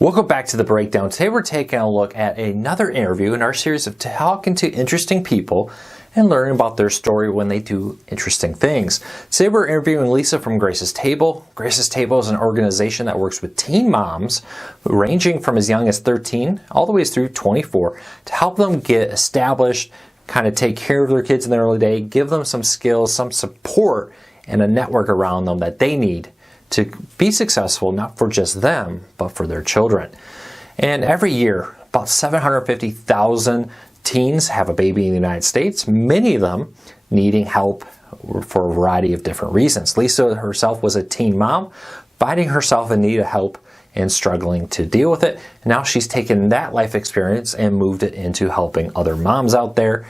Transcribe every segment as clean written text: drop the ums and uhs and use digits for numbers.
Welcome back to The Breakdown. Today we're taking a look at another interview in our series of talking to interesting people and learning about their story when they do interesting things. Today we're interviewing Lisa from Grace's Table. Grace's Table is an organization that works with teen moms ranging from as young as 13 all the way through 24 to help them get established, kind of take care of their kids in the early day, give them some skills, some support, and a network around them that they need to be successful, not for just them, but for their children. And every year, about 750,000 teens have a baby in the United States, many of them needing help for a variety of different reasons. Lisa herself was a teen mom, finding herself in need of help and struggling to deal with it. And now she's taken that life experience and moved it into helping other moms out there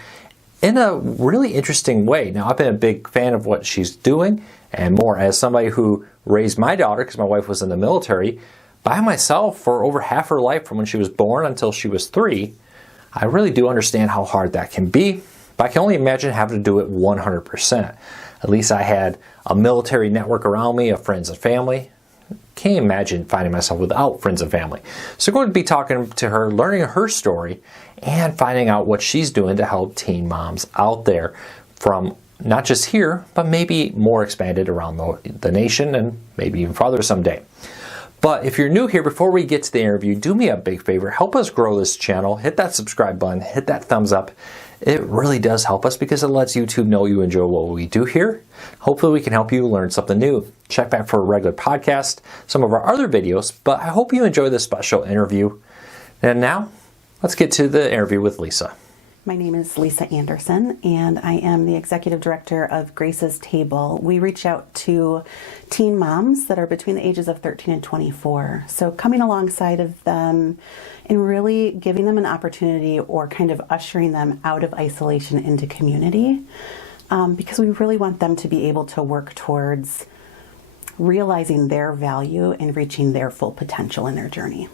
in a really interesting way. Now, I've been a big fan of what she's doing and more. As somebody who raised my daughter, because my wife was in the military, by myself for over half her life from when she was born until she was 3, I really do understand how hard that can be, but I can only imagine having to do it 100%. At least I had a military network around me of friends and family. Can't imagine finding myself without friends and family. So we're going to be talking to her, learning her story, and finding out what she's doing to help teen moms out there from not just here, but maybe more expanded around the nation and maybe even farther someday. But if you're new here, before we get to the interview, do me a big favor. Help us grow this channel. Hit that subscribe button. Hit that thumbs up. It really does help us because it lets YouTube know you enjoy what we do here. Hopefully we can help you learn something new. Check back for a regular podcast, some of our other videos, but I hope you enjoy this special interview. And now, let's get to the interview with Lisa. My name is Lisa Anderson, and I am the Executive Director of Grace's Table. We reach out to teen moms that are between the ages of 13 and 24. So coming alongside of them and really giving them an opportunity or kind of ushering them out of isolation into community, because we really want them to be able to work towards realizing their value and reaching their full potential in their journey.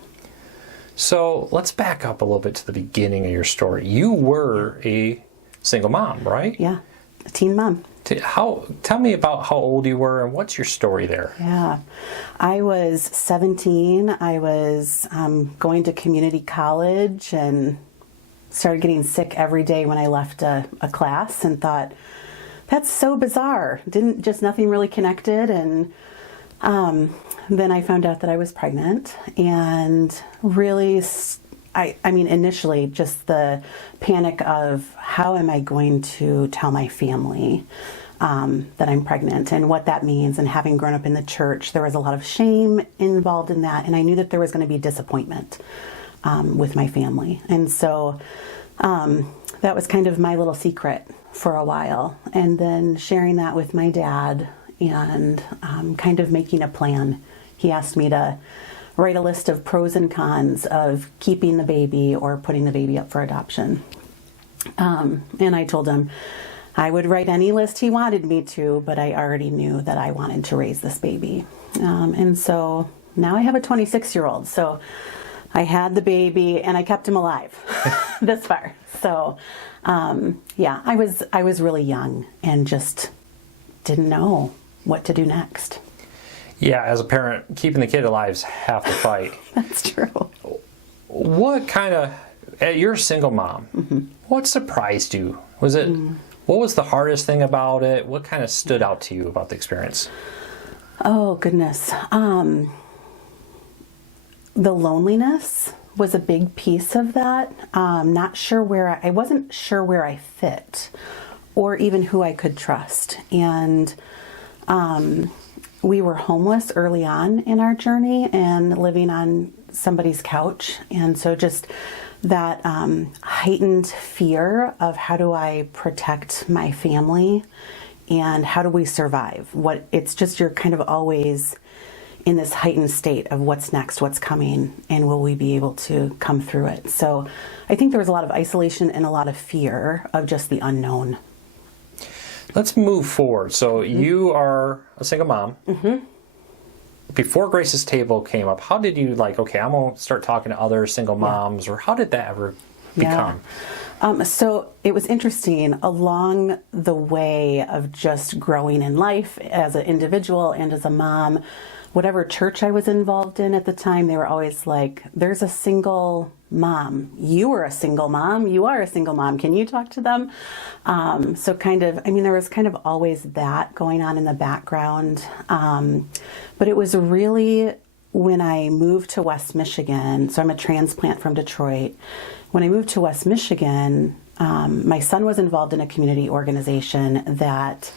So let's back up a little bit to the beginning of your story. You were a single mom, right? Yeah, a teen mom. Tell me about how old you were and what's your story there? Yeah, I was 17. I was going to community college and started getting sick every day when I left a class and thought, that's so bizarre. Nothing really connected. And then I found out that I was pregnant, and really, initially just the panic of how am I going to tell my family that I'm pregnant and what that means. And having grown up in the church, there was a lot of shame involved in that, and I knew that there was going to be disappointment with my family. And so that was kind of my little secret for a while. And then sharing that with my dad and kind of making a plan. He asked me to write a list of pros and cons of keeping the baby or putting the baby up for adoption. And I told him I would write any list he wanted me to, but I already knew that I wanted to raise this baby. And so now I have a 26-year-old. So I had the baby and I kept him alive this far. So yeah, I was really young and just didn't know what to do next. Yeah, as a parent, keeping the kid alive is half the fight. That's true. You're a single mom. Mm-hmm. What surprised you? What was the hardest thing about it? What kind of stood out to you about the experience? Oh, goodness. The loneliness was a big piece of that. I wasn't sure where I fit or even who I could trust. And we were homeless early on in our journey and living on somebody's couch. And so just that heightened fear of how do I protect my family and how do we survive? It's just you're kind of always in this heightened state of what's next, what's coming, and will we be able to come through it? So I think there was a lot of isolation and a lot of fear of just the unknown. Let's move forward. So you are a single mom. Mm-hmm. Before Grace's Table came up, how did you I'm going to start talking to other single moms, or how did that ever become? So it was interesting along the way of just growing in life as an individual and as a mom. whatever church I was involved in at the time, they were always like, there's a single mom. You were a single mom. You are a single mom. Can you talk to them? So kind of, I mean, there was kind of always that going on in the background. But it was really when I moved to West Michigan, so I'm a transplant from Detroit. When I moved to West Michigan, my son was involved in a community organization that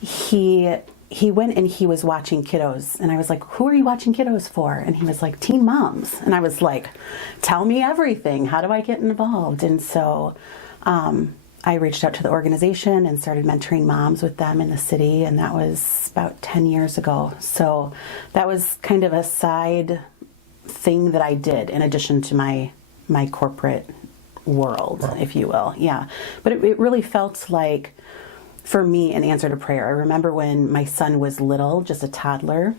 he went and he was watching kiddos, and I was like, who are you watching kiddos for? And he was like, teen moms. And I was like, tell me everything. How do I get involved? And so I reached out to the organization and started mentoring moms with them in the city, and that was about 10 years ago. So that was kind of a side thing that I did in addition to my corporate world, if you will. Yeah. But it really felt like, for me, an answer to prayer. I remember when my son was little, just a toddler,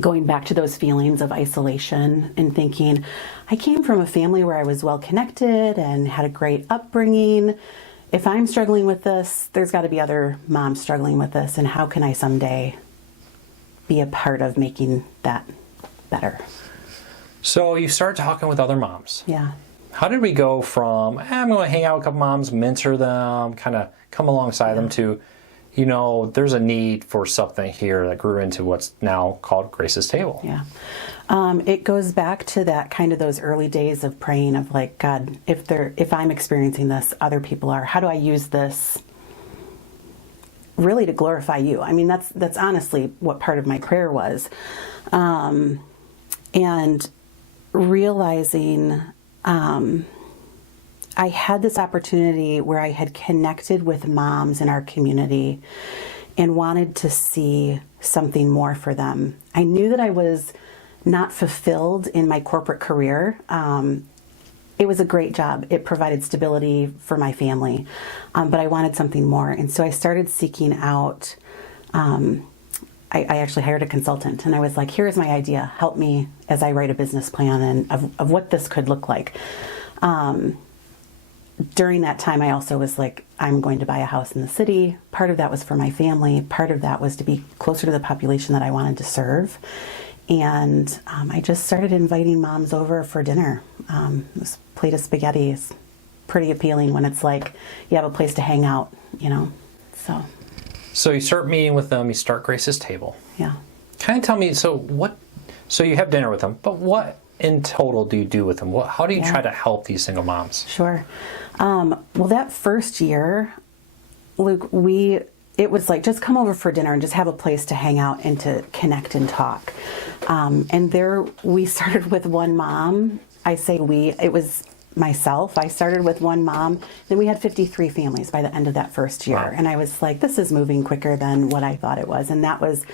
going back to those feelings of isolation and thinking, I came from a family where I was well connected and had a great upbringing. If I'm struggling with this, there's got to be other moms struggling with this, and how can I someday be a part of making that better? So you start talking with other moms. Yeah. How did we go from, I'm going to hang out with a couple moms, mentor them, kind of come alongside them, to, there's a need for something here that grew into what's now called Grace's Table? Yeah. It goes back to that kind of those early days of praying of like, God, if I'm experiencing this, other people are, how do I use this really to glorify you? I mean, that's honestly what part of my prayer was. And realizing, I had this opportunity where I had connected with moms in our community and wanted to see something more for them. I knew that I was not fulfilled in my corporate career. It was a great job. It provided stability for my family, but I wanted something more. And so I started seeking out, I actually hired a consultant, and I was like, here's my idea. Help me as I write a business plan and of what this could look like. During that time, I also was like, I'm going to buy a house in the city. Part of that was for my family. Part of that was to be closer to the population that I wanted to serve. And I just started inviting moms over for dinner. This plate of spaghetti is pretty appealing when it's like you have a place to hang out, So you start meeting with them, you start Grace's Table. Yeah. Kind of tell me, so you have dinner with them, but what in total do you do with them? How do you try to help these single moms? Sure. Well, that first year, Luke, it was like, just come over for dinner and just have a place to hang out and to connect and talk. And there we started with one mom. I say it was myself. I started with one mom. Then we had 53 families by the end of that first year. Wow. And I was like, this is moving quicker than what I thought it was. And that was,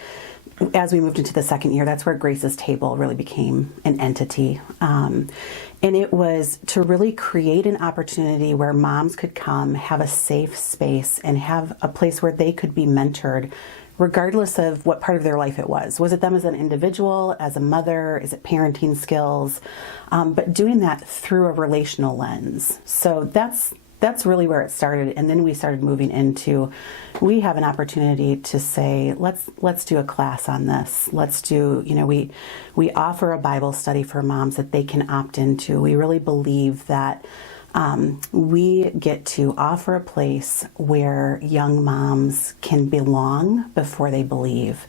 as we moved into the second year, that's where Grace's Table really became an entity. And it was to really create an opportunity where moms could come, have a safe space, and have a place where they could be mentored, regardless of what part of their life it was. Was it them as an individual, as a mother? Is it parenting skills? But doing that through a relational lens. So that's really where it started. And then we started moving into, we have an opportunity to say, let's do a class on this. Let's do, we offer a Bible study for moms that they can opt into. We really believe that we get to offer a place where young moms can belong before they believe.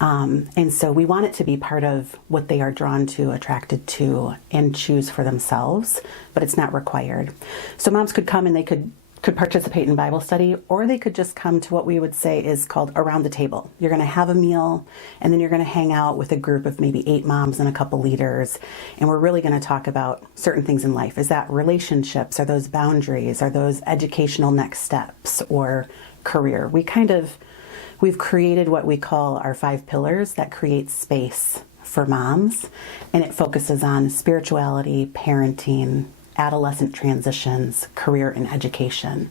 And so we want it to be part of what they are drawn to, attracted to, and choose for themselves, but it's not required. So moms could come and they could participate in Bible study, or they could just come to what we would say is called around the table. You're going to have a meal, and then you're going to hang out with a group of maybe 8 moms and a couple leaders, and we're really going to talk about certain things in life. Is that relationships? Are those boundaries? Are those educational next steps or career? We've created what we call our 5 pillars that create space for moms, and it focuses on spirituality, parenting, adolescent transitions, career, and education.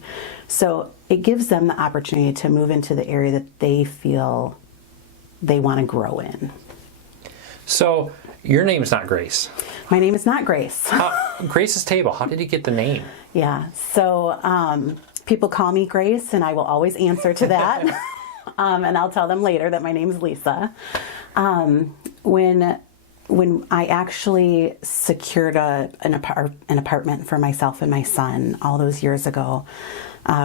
So it gives them the opportunity to move into the area that they feel they want to grow in. So your name is not Grace. My name is not Grace. Grace's Table, how did you get the name? Yeah, so people call me Grace, and I will always answer to that. and I'll tell them later that my name's Lisa. When I actually secured an apartment for myself and my son all those years ago,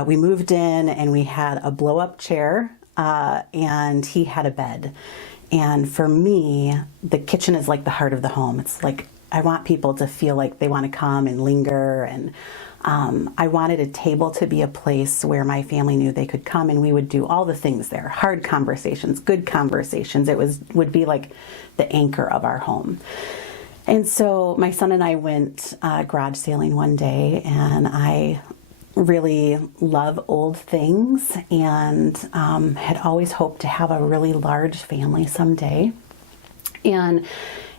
we moved in and we had a blow-up chair, and he had a bed. And for me, the kitchen is like the heart of the home. It's like I want people to feel like they want to come and linger, and I wanted a table to be a place where my family knew they could come and we would do all the things there. Hard conversations, good conversations. It would be like the anchor of our home. And so my son and I went garage sailing one day, and I really love old things and had always hoped to have a really large family someday. And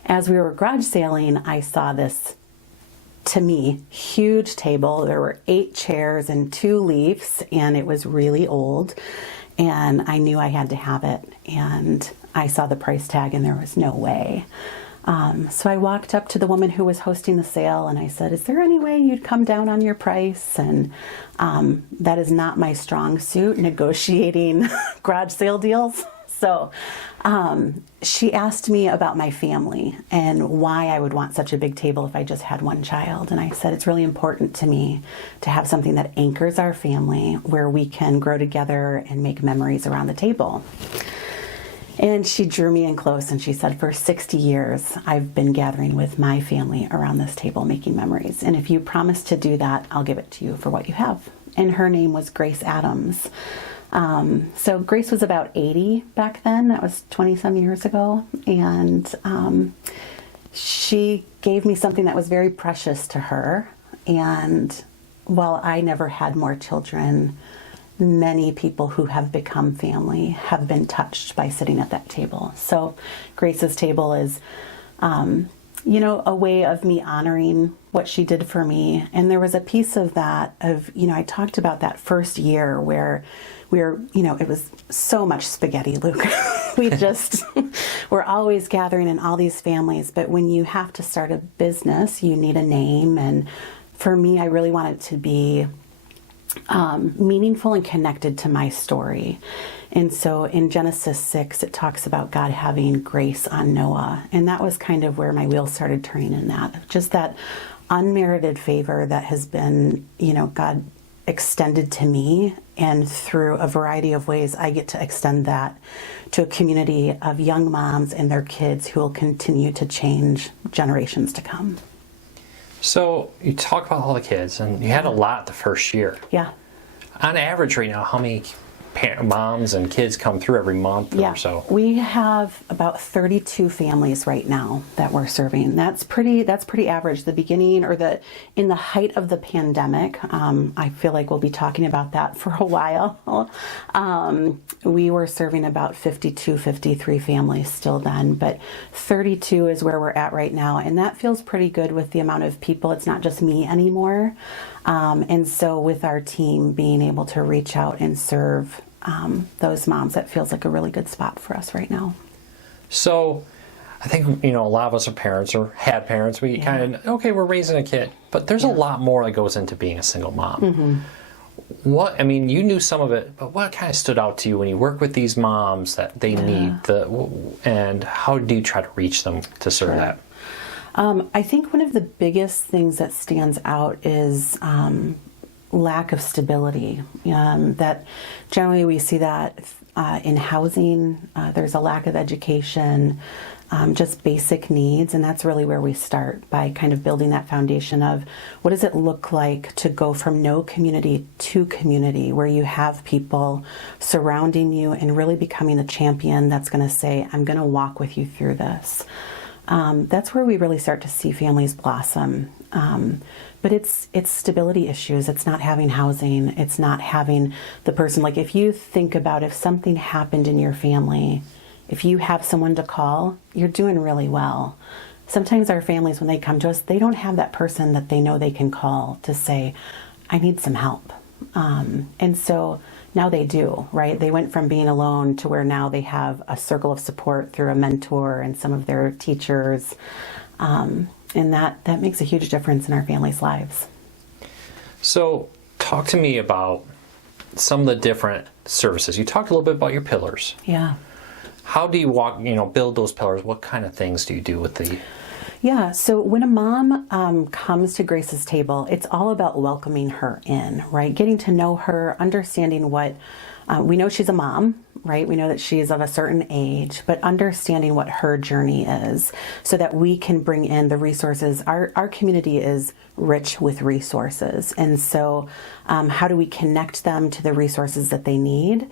as we were garage sailing, I saw this, to me, huge table. There were 8 chairs and 2 leaves, and it was really old. And I knew I had to have it. And I saw the price tag, and there was no way. So I walked up to the woman who was hosting the sale, and I said, "Is there any way you'd come down on your price?" And that is not my strong suit, negotiating garage sale deals. So she asked me about my family and why I would want such a big table if I just had one child. And I said, it's really important to me to have something that anchors our family, where we can grow together and make memories around the table. And she drew me in close and she said, for 60 years, I've been gathering with my family around this table, making memories. And if you promise to do that, I'll give it to you for what you have. And her name was Grace Adams. So Grace was about 80 back then. That was 20 some years ago. And she gave me something that was very precious to her. And while I never had more children, many people who have become family have been touched by sitting at that table. So Grace's table is, a way of me honoring what she did for me. And there was a piece of that I talked about that first year where it was so much spaghetti, Luke. We're always gathering in all these families, but when you have to start a business, you need a name. And for me, I really want it to be meaningful and connected to my story. And so in Genesis 6, it talks about God having grace on Noah. And that was kind of where my wheels started turning in that. Just that unmerited favor that has been, God extended to me. And through a variety of ways, I get to extend that to a community of young moms and their kids who will continue to change generations to come. So you talk about all the kids, and you had a lot the first year. Yeah. On average right now, how many moms and kids come through every month or so? We have about 32 families right now that we're serving. That's pretty average. The beginning in the height of the pandemic, I feel like we'll be talking about that for a while. We were serving about 52, 53 families still then, but 32 is where we're at right now. And that feels pretty good with the amount of people. It's not just me anymore. And so with our team being able to reach out and serve those moms, that feels like a really good spot for us right now. So I think, a lot of us are parents or had parents. We we're raising a kid, but there's a lot more that goes into being a single mom. Mm-hmm. You knew some of it, but what kind of stood out to you when you work with these moms that they need, and how do you try to reach them to serve that? I think one of the biggest things that stands out is lack of stability. That generally we see that in housing. There's a lack of education, just basic needs, and that's really where we start, by kind of building that foundation of what does it look like to go from no community to community, where you have people surrounding you and really becoming the champion that's going to say, I'm going to walk with you through this. That's where we really start to see families blossom. But it's stability issues. It's not having housing. It's not having the person. Like, if you think about if something happened in your family, if you have someone to call, you're doing really well. Sometimes our families, when they come to us, they don't have that person that they know they can call to say, I need some help. And so now they do, right? They went from being alone to where now they have a circle of support through a mentor and some of their teachers. And that makes a huge difference in our families' lives. So talk to me about some of the different services. You talked a little bit about your pillars. Yeah. How do you build those pillars? What kind of things do you do with the... Yeah, so when a mom comes to Grace's table, it's all about welcoming her in, right? Getting to know her, understanding what, we know she's a mom, right? We know that she is of a certain age, but understanding what her journey is so that we can bring in the resources. Our community is rich with resources. And so how do we connect them to the resources that they need?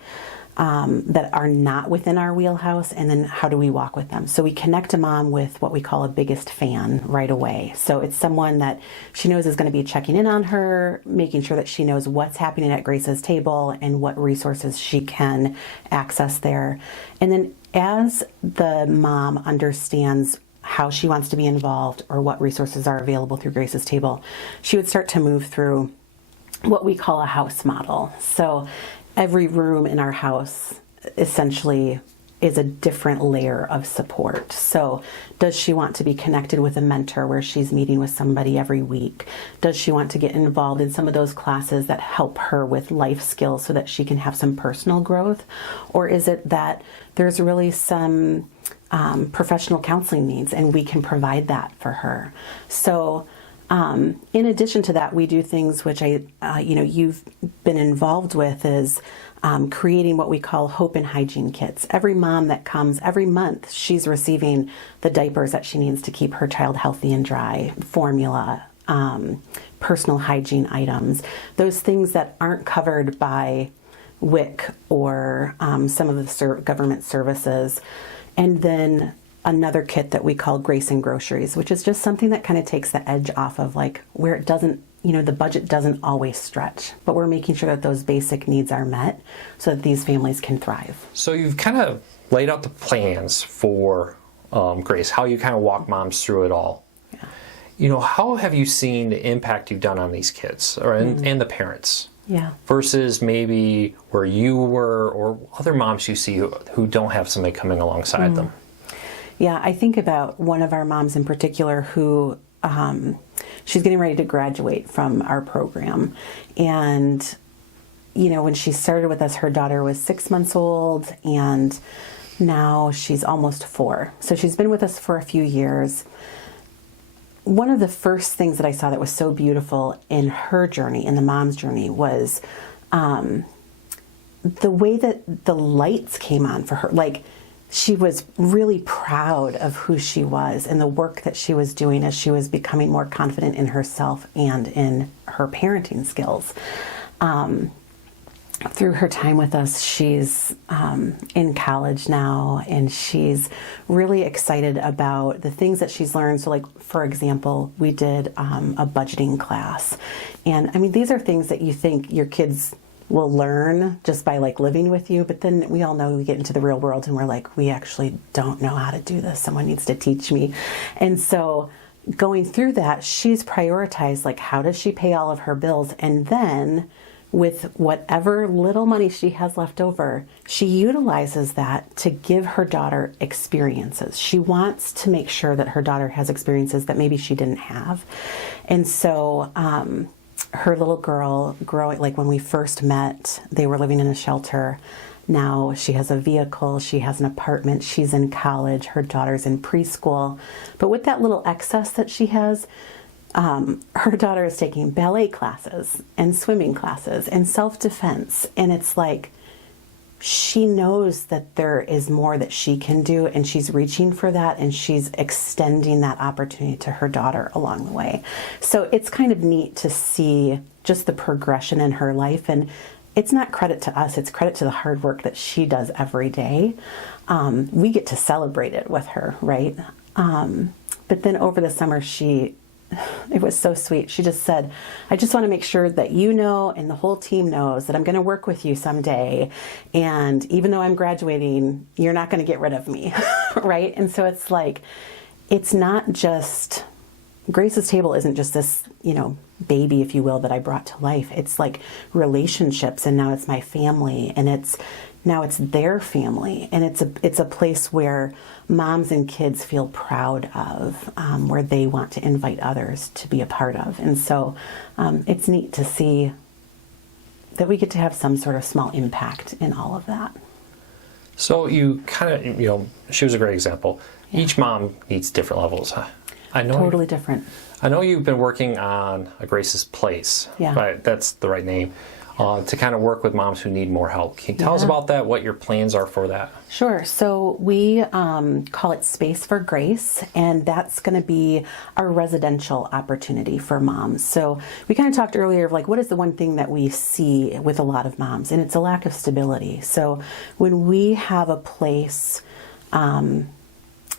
That are not within our wheelhouse, and then how do we walk with them? So we connect a mom with what we call a biggest fan right away. So it's someone that she knows is going to be checking in on her, making sure that she knows what's happening at Grace's table and what resources she can access there. And then as the mom understands how she wants to be involved or what resources are available through Grace's table, she would start to move through what we call a house model. So every room in our house essentially is a different layer of support. So does she want to be connected with a mentor where she's meeting with somebody every week? Does she want to get involved in some of those classes that help her with life skills so that she can have some personal growth? Or is it that there's really some professional counseling needs and we can provide that for her? So in addition to that, we do things which you've been involved with is creating what we call hope and hygiene kits. Every mom that comes every month, she's receiving the diapers that she needs to keep her child healthy and dry, formula, personal hygiene items, those things that aren't covered by WIC or some of the government services. And then another kit that we call Grace and Groceries, which is just something that kind of takes the edge off of like where it doesn't, the budget doesn't always stretch, but we're making sure that those basic needs are met so that these families can thrive. So you've kind of laid out the plans for Grace, how you kind of walk moms through it all. Yeah. How have you seen the impact you've done on these kids and the parents? Yeah. Versus maybe where you were or other moms you see who don't have somebody coming alongside them. Yeah, I think about one of our moms in particular who she's getting ready to graduate from our program. And, when she started with us, her daughter was 6 months old and now she's almost 4. So she's been with us for a few years. One of the first things that I saw that was so beautiful in her journey, in the mom's journey, was the way that the lights came on for her. Like, she was really proud of who she was and the work that she was doing as she was becoming more confident in herself and in her parenting skills. Through her time with us, she's in college now, and she's really excited about the things that she's learned. So, like, for example, we did a budgeting class. And, these are things that you think your kids will learn just by like living with you, but then we all know we get into the real world and we're like, we actually don't know how to do this. Someone needs to teach me. And so going through that, she's prioritized like how does she pay all of her bills, and then with whatever little money she has left over, she utilizes that to give her daughter experiences. She wants to make sure that her daughter has experiences that maybe she didn't have. And so her little girl growing, like when we first met, they were living in a shelter. Now she has a vehicle, she has an apartment, she's in college, her daughter's in preschool. But with that little excess that she has, her daughter is taking ballet classes and swimming classes and self-defense. And it's like, she knows that there is more that she can do, and she's reaching for that, and she's extending that opportunity to her daughter along the way. So it's kind of neat to see just the progression in her life. And it's not credit to us, it's credit to the hard work that she does every day. We get to celebrate it with her, right? But then over the summer, it was so sweet. She just said, I just want to make sure that you know and the whole team knows that I'm going to work with you someday. And even though I'm graduating, you're not going to get rid of me, right? And so it's like, it's not just, Grace's Table isn't just this, baby, if you will, that I brought to life. It's like relationships, and now it's my family, and now it's their family, and it's a place where moms and kids feel proud of, where they want to invite others to be a part of. And so it's neat to see that we get to have some sort of small impact in all of that. So you kind of, she was a great example. Yeah. Each mom needs different levels. I know Totally different. I know you've been working on a Grace's Place, Yeah. right? That's the right name, to kind of work with moms who need more help. Can you tell us about that, what your plans are for that? Sure. So we call it Space for Grace, and that's going to be our residential opportunity for moms. So we kind of talked earlier of like, what is the one thing that we see with a lot of moms? And it's a lack of stability. So when we have a place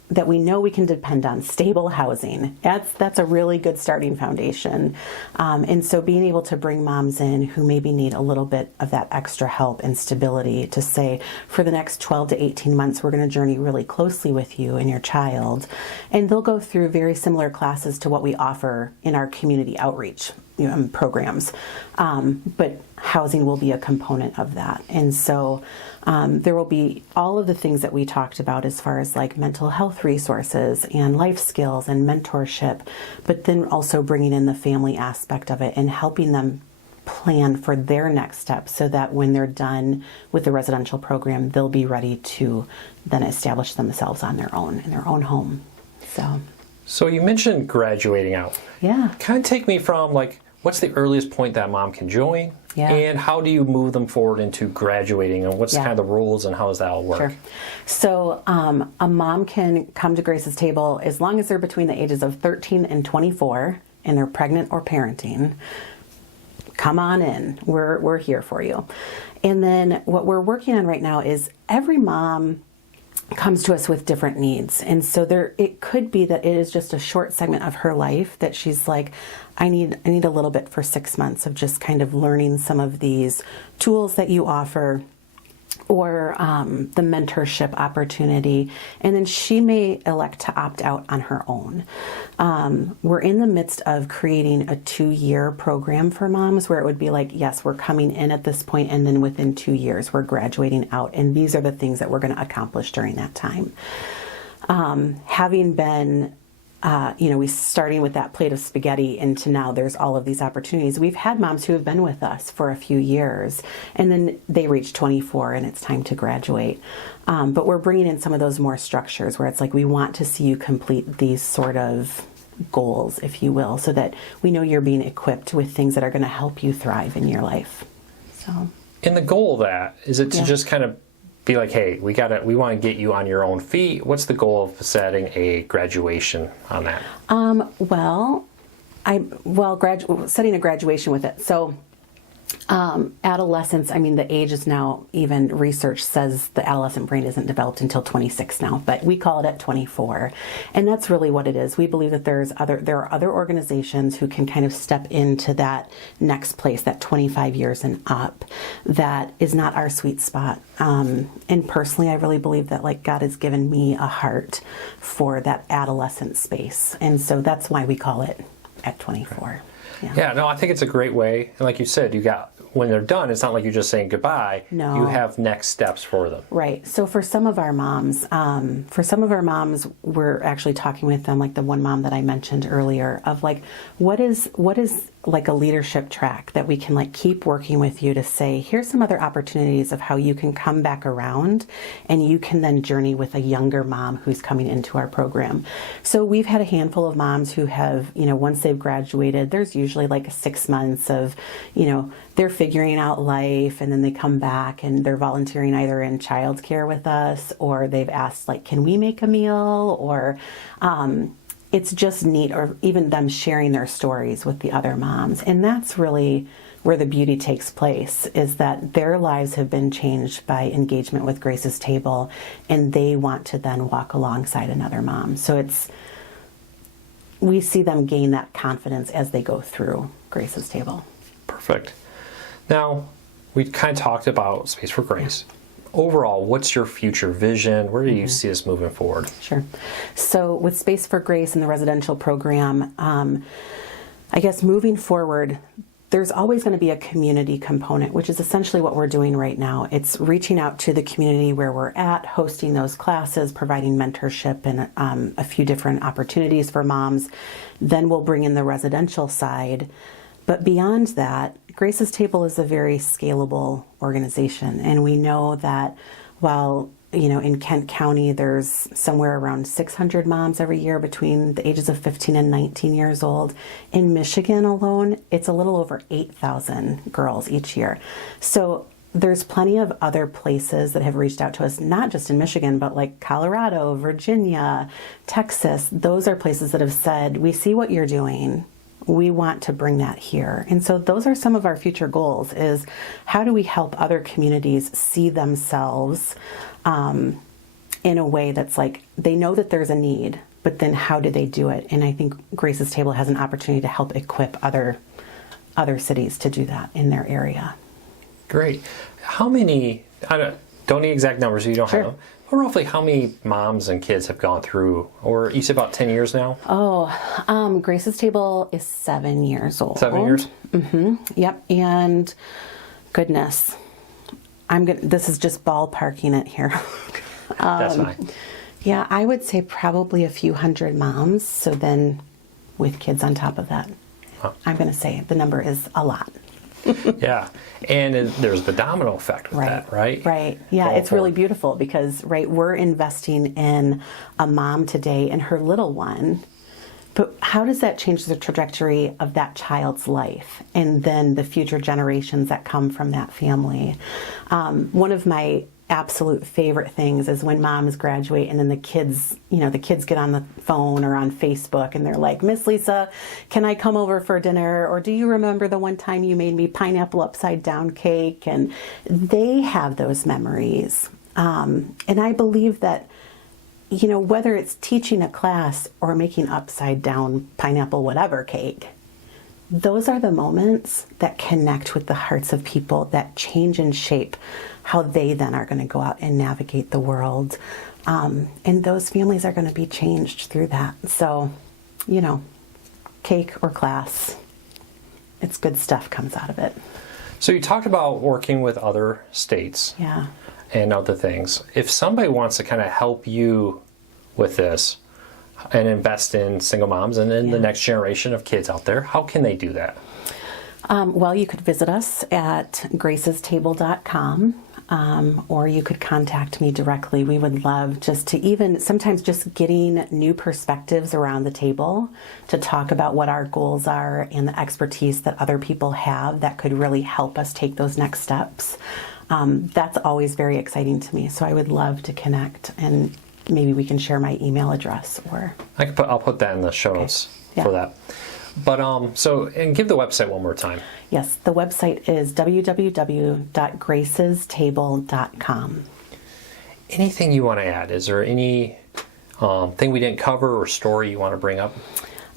that we know we can depend on, stable housing, that's a really good starting foundation. And so being able to bring moms in who maybe need a little bit of that extra help and stability to say, for the next 12 to 18 months, we're going to journey really closely with you and your child. And they'll go through very similar classes to what we offer in our community outreach programs. But housing will be a component of that. And so there will be all of the things that we talked about as far as like mental health resources and life skills and mentorship, but then also bringing in the family aspect of it and helping them plan for their next steps so that when they're done with the residential program, they'll be ready to then establish themselves on their own in their own home. So you mentioned graduating out. Yeah. Kind of take me from like, what's the earliest point that mom can join? Yeah. And how do you move them forward into graduating, and what's kind of the rules and how does that all work? Sure. So a mom can come to Grace's Table as long as they're between the ages of 13 and 24 and they're pregnant or parenting. Come on in. We're here for you. And then what we're working on right now is every mom comes to us with different needs. And so it could be that it is just a short segment of her life that she's like, I need a little bit for 6 months of just kind of learning some of these tools that you offer, or the mentorship opportunity, and then she may elect to opt out on her own. We're in the midst of creating a 2-year program for moms where it would be like, yes, we're coming in at this point, and then within 2 years we're graduating out, and these are the things that we're going to accomplish during that time. Having been we starting with that plate of spaghetti into now there's all of these opportunities. We've had moms who have been with us for a few years and then they reach 24 and it's time to graduate. But we're bringing in some of those more structures where it's like, we want to see you complete these sort of goals, if you will, so that we know you're being equipped with things that are going to help you thrive in your life. So, and the goal of that, is it to just kind of be like, hey, we want to get you on your own feet? What's the goal of setting a graduation on that? Setting a graduation with it. So adolescence, I mean, the age is now, even research says the adolescent brain isn't developed until 26 now, but we call it at 24. And that's really what it is. We believe that there are other organizations who can kind of step into that next place, that 25 years and up, that is not our sweet spot. And personally, I really believe that like God has given me a heart for that adolescent space. And so that's why we call it at 24. Yeah, no, I think it's a great way. And like you said, when they're done, it's not like you're just saying goodbye. No. You have next steps for them. Right. So for some of our moms, we're actually talking with them, like the one mom that I mentioned earlier, of like, what is like a leadership track that we can like keep working with you to say, here's some other opportunities of how you can come back around and you can then journey with a younger mom who's coming into our program. So we've had a handful of moms who have, once they've graduated, there's usually like 6 months of, they're figuring out life, and then they come back and they're volunteering either in childcare with us, or they've asked like, can we make a meal? Or it's just neat, or even them sharing their stories with the other moms. And that's really where the beauty takes place, is that their lives have been changed by engagement with Grace's Table, and they want to then walk alongside another mom. So we see them gain that confidence as they go through Grace's Table. Perfect. Now, we kind of talked about Space for Grace. Yeah. Overall, what's your future vision? Where do you see us moving forward? Sure. So with Space for Grace and the residential program, I guess moving forward, there's always going to be a community component, which is essentially what we're doing right now. It's reaching out to the community where we're at, hosting those classes, providing mentorship and a few different opportunities for moms. Then we'll bring in the residential side. But beyond that, Grace's Table is a very scalable organization, and we know that while in Kent County, there's somewhere around 600 moms every year between the ages of 15 and 19 years old. In Michigan alone, it's a little over 8,000 girls each year. So there's plenty of other places that have reached out to us, not just in Michigan, but like Colorado, Virginia, Texas. Those are places that have said, we see what you're doing. We want to bring that here. And so those are some of our future goals, is how do we help other communities see themselves in a way that's like, they know that there's a need, but then how do they do it? And I think Grace's Table has an opportunity to help equip other cities to do that in their area. Great. How many, don't need exact numbers, you don't Sure. have them, but roughly how many moms and kids have gone through, or you said about 10 years now? Grace's Table is 7 years old. 7 years? Mm-hmm. Yep. And goodness, this is just ballparking it here. That's fine. Yeah, I would say probably a few hundred moms. So then with kids on top of that, I'm going to say the number is a lot. Yeah. And there's the domino effect with that, right? Right. Yeah, it's really beautiful because, we're investing in a mom today and her little one. But how does that change the trajectory of that child's life and then the future generations that come from that family? One of my absolute favorite things is when moms graduate and then the kids get on the phone or on Facebook and they're like, Miss Lisa, can I come over for dinner? Or do you remember the one time you made me pineapple upside down cake? And they have those memories. And I believe that, whether it's teaching a class or making upside down pineapple whatever cake, those are the moments that connect with the hearts of people, that change and shape how they then are going to go out and navigate the world. And those families are going to be changed through that. So, cake or class, it's good stuff comes out of it. So you talked about working with other states. Yeah. And other things. If somebody wants to kind of help you with this and invest in single moms and in the next generation of kids out there, how can they do that? Well, you could visit us at gracestable.com, or you could contact me directly. We would love sometimes just getting new perspectives around the table to talk about what our goals are and the expertise that other people have that could really help us take those next steps. That's always very exciting to me. So I would love to connect, and maybe we can share my email address, or I'll put that in the show notes for that. But and give the website one more time. Yes, the website is www.gracestable.com. Anything you want to add? Is there any thing we didn't cover or story you want to bring up?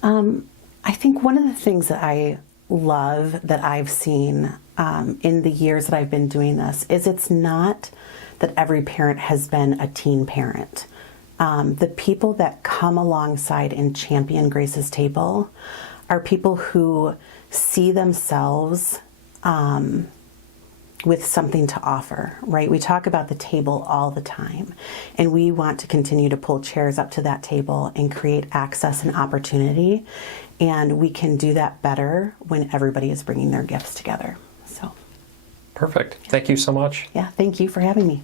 I think one of the things that I love that I've seen in the years that I've been doing this is it's not that every parent has been a teen parent. The people that come alongside and champion Grace's Table are people who see themselves with something to offer, right? We talk about the table all the time, and we want to continue to pull chairs up to that table and create access and opportunity. And we can do that better when everybody is bringing their gifts together. So, perfect. Thank you so much. Yeah, thank you for having me.